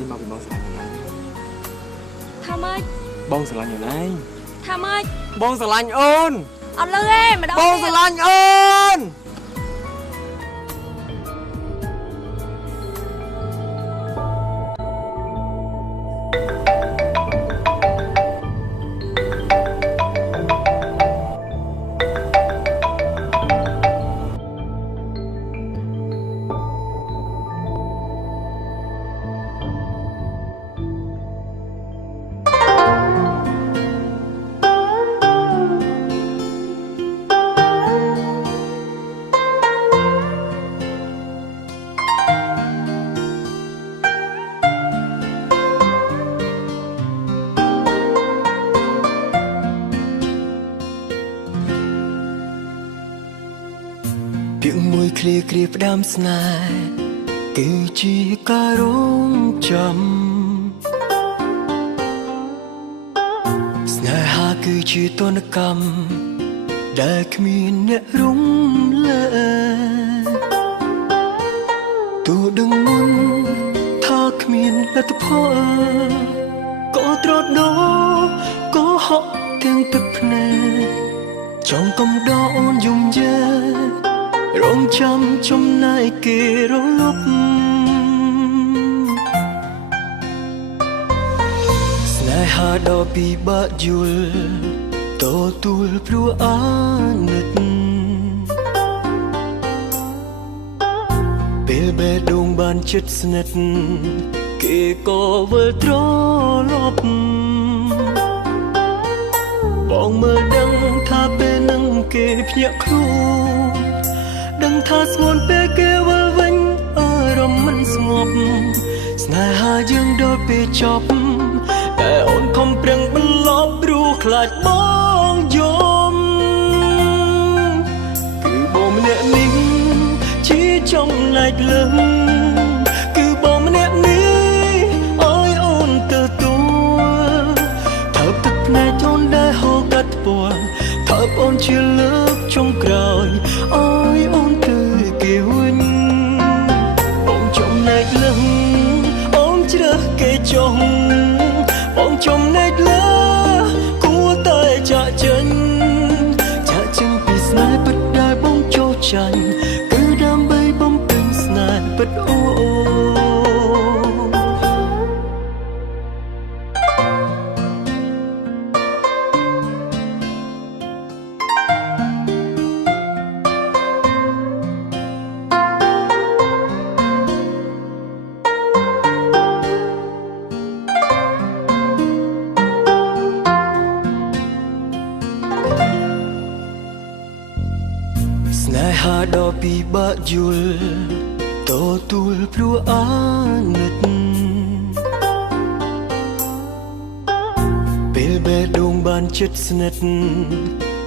นี่มาเป็นบองสลายอย่างไรทำไมบองสลายอย่างไรทำไมบองสลายโอนเอาเลยมาบองสลายโอน ពាក្យមួយឃ្លាគ្រាផ្ដាំស្នេហ៍គឺជាការរងចាំស្នេហាគឺជាទណ្ឌកម្មដែលគ្មានអ្នករំលែទោះដឹងមុនថាគ្មានលទ្ធផលក៏ត្រដោក៏ហក់ទាំងទឹកភ្នែកចង់កំដរអូនយំយេរងចាំចំណែកគេរលប់ស្នេហាដ៏ពិបាកយល់ទទួលព្រោះអាណិតពេលបេះដូងបានជិតស្និទ្ធគេក៏វិលត្រឡប់បងមើលដឹងថាពេលនឹងគេភ្ញាក់ខ្លួនដឹងថាស្ងួនពេលគេវិលវិញអារម្មណ៍មិនស្ងប់ស្នេហាយើងដល់ពេលចប់តែអូនខំប្រឹងបន្លប់ព្រោះខ្លាចបងយំគឺបងម្នាក់នេះជាចំណែកលើគឺបងម្នាក់នេះអើយអូនទទួលថើបទឹកភ្នែកអូនដែលហូរកាត់ពណ៌ថើបអូនជាលើកចុងក្រោយអើយអូនទៅគេវិញបងចំណែកលើអូនជ្រើសគេចុងបងចំណែកលើគួរតែចាក់ចេញពីស្នេហ៍ពិតដែលបងចូលចាញ់គឺដើម្បីបំពេញស្នេហ៍ពិតអូស្នេហាដ៏ពិបាកយល់ទទួលព្រោះអាណិតពេលបេះដូងបានជិតស្និទ្ធ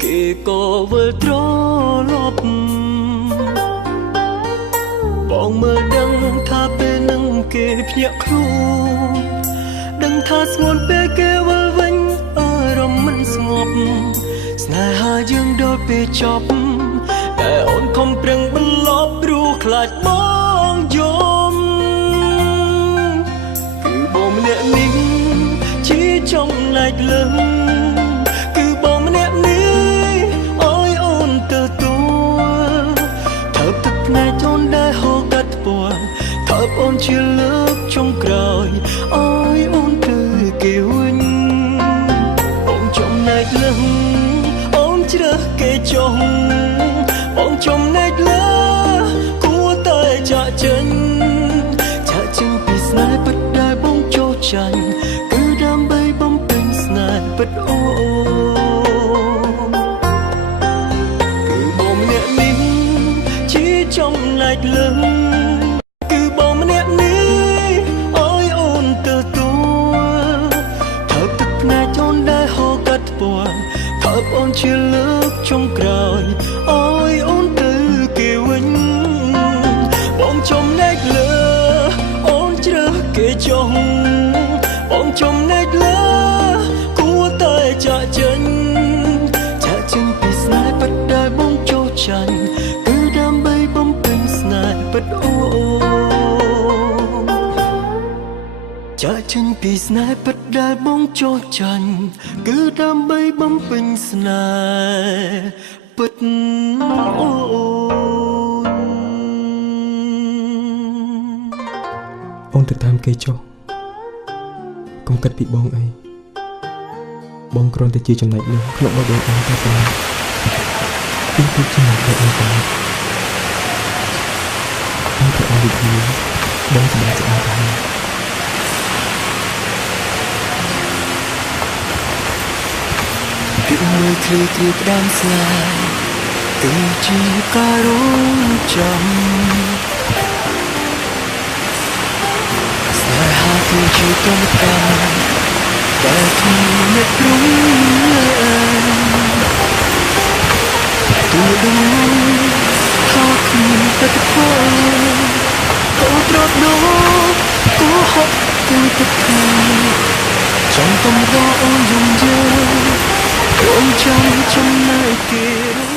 គេក៏វិលត្រឡប់បងមើលដឹងថាពេលនឹងគេភ្ញាក់ខ្លួនដឹងថាស្ងួនពេលគេវិលវិញអារម្មណ៍មិនស្ងប់ស្នេហាយើងដល់ពេលចប់តែអូនខំប្រឹងបន្លប់ព្រោះខ្លាចបងយំគឺបងម្នាក់នេះជាចំណែកលើគឺបងម្នាក់នេះអើយអូនទទួលថើបទឹកភ្នែកអូនដែលហូរកាត់ពណ៌ថើបអូនជាលើកចុងក្រោយអើយអូនទៅគេវិញបងចំណែកលើអូនជ្រើសគេចុងបងចំណែកលើគួរតែចាក់ចេញពីស្នេហ៍ពិតដែលបងចូលចាញ់គឺដើម្បីបំពេញស្នេហ៍ពិតអូគឺបងម្នាក់នេះជាចំណែកលើគឺបងម្នាក់នេះអើយអូនទទួលថើបទឹកភ្នែកអូនដែលហូរកាត់ពណ៌ថើបអូនជាលើកចុងក្រោយអើយអូនទៅគេវិញបងចំណែកលើអូនជ្រើសគេចុងបងចំណែកលើគួរតែចាក់ចេញពីស្នេហ៍ពិតដែលបងចូលចាញ់គឺដើម្បីបំពេញស្នេហ៍ពិតអូ ចាក់ចេញពីស្នេហ៍ពិតដែលបងចូលចាញ់គឺដើម្បីបំពេញស្នេហ៍ពិតអូអូនទៅតាមគេចុះកុំគិតពីបងអីបងគ្រាន់តែជាចំណែកនោះក្នុងបេះដូងអូនតែប៉ុណ្ណោះពីពីចំណែកដែលអូនកំណត់អូនទៅអស់វិធីបងសម្រាប់ស្អាតហើយពីមួយគ្រាក្តាមស្នេហ៍គឺជាការរងចាំស្នេហាគឺជាកម្មកម្មដែលគ្មានអ្នកព្រមទូដឹងថាគ្មានតែផលក៏ត្រត់នោះក៏ហត់ទៅទឹកថ្ងៃចង់កំដរអូនយំយើងរងចាំចំណែកគេ